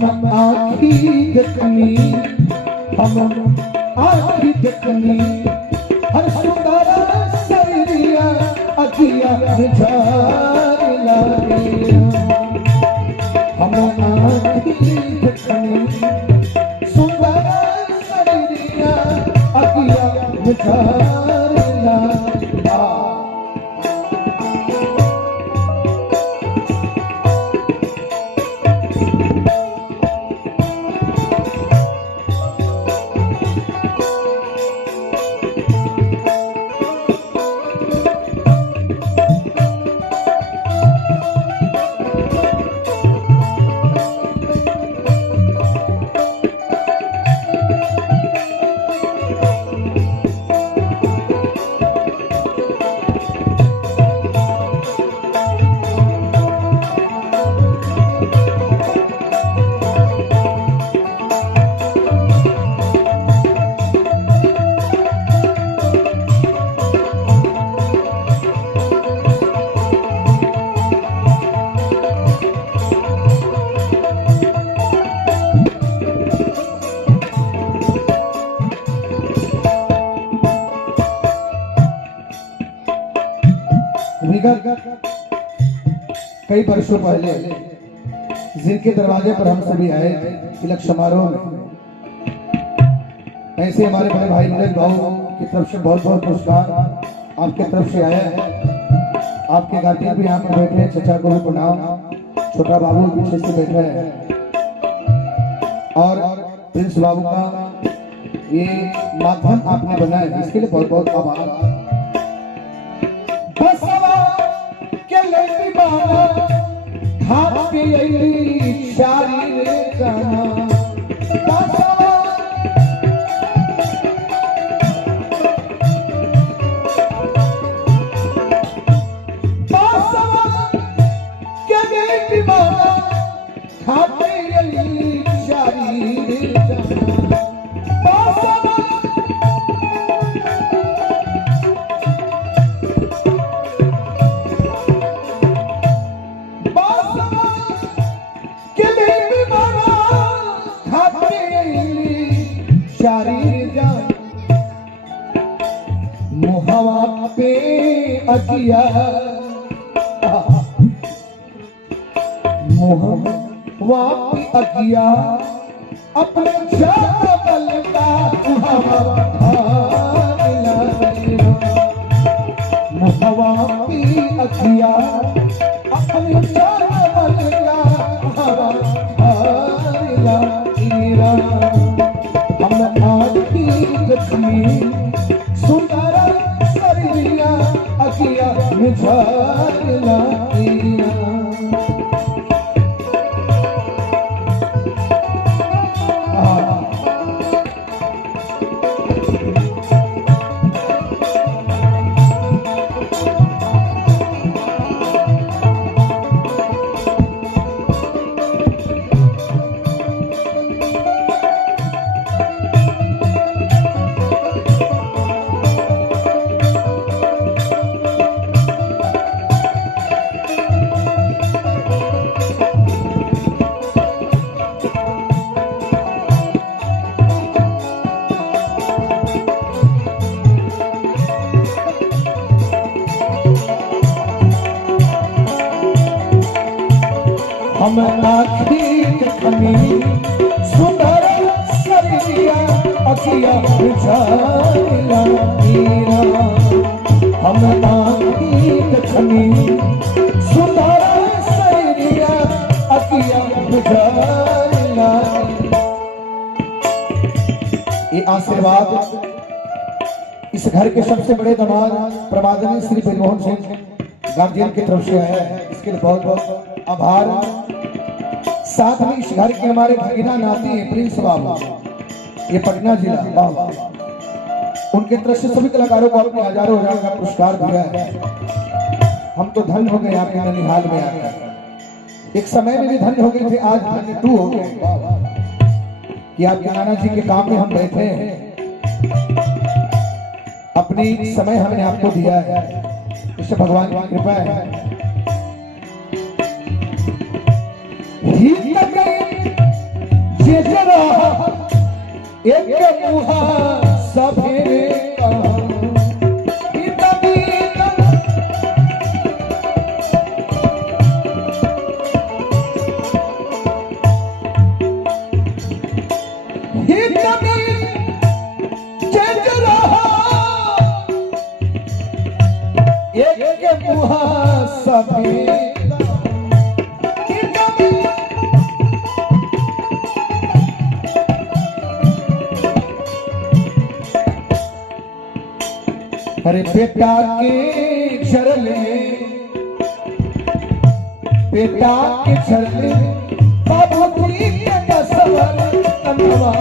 हम आखी देखनी, हम आखी देखनी, हर सुंदर शरीरिया अखिया झार लागे। हम आखी देखनी, सुंदर शरीरिया अखिया झार लागे। कई वर्षों पहले जिनके दरवाजे पर हम सभी आए थे तिलक समारोह में, ऐसे हमारे बड़े भाई नीरज बाबू की तरफ से बहुत बहुत पुरस्कार आपके तरफ से आया है। आपके गार्जियन भी यहाँ पर बैठे हैं, चचा को भी प्रणाम, छोटा बाबू पीछे से बैठे हैं, और प्रिंस बाबू का ये माध्यम आपने बनाया, इसके लिए बहुत बहुत आभार। मुहवा पे अकिया, मुहवा पे अकिया अपने चावल का मुहवा पे अकिया अपने चावल का हम आखी देखनी, सुंदर शरीरिया अखिया झार लागिया। हम आखी देखनी, सुंदर शरीरिया अखिया झार लागिया। हम आखी देखनी, सुंदर शरीरिया अखिया झार लागिया। ये आशीर्वाद इस घर के सबसे बड़े दामाद प्रमादनीय श्री मनमोहन सिंह गार्जियन की तरफ से आया है, इसके लिए बहुत बहुत आभार। साथ में इस घर के हमारे भगीना नाती हैं प्रिंस बाबू, ये पटना जिला बाबा, उनके तरफ से सभी कलाकारों को अपने हजारों हजार का पुरस्कार दिया है। हम तो धन्य हो गए आपके ननिहाल में आकर, एक समय में भी धन्य हो गए थे, आज धन्य टू हो गए कि आपके नाना जी के काम में हम बैठे हैं। अपनी समय हमने आपको दिया है, इससे भगवान की कृपा है। जे जरा एक मुहा सभे एक मुहा सभे अरे बेटा के छरले बेटा के छरले बाबू जी के सवाल तनवा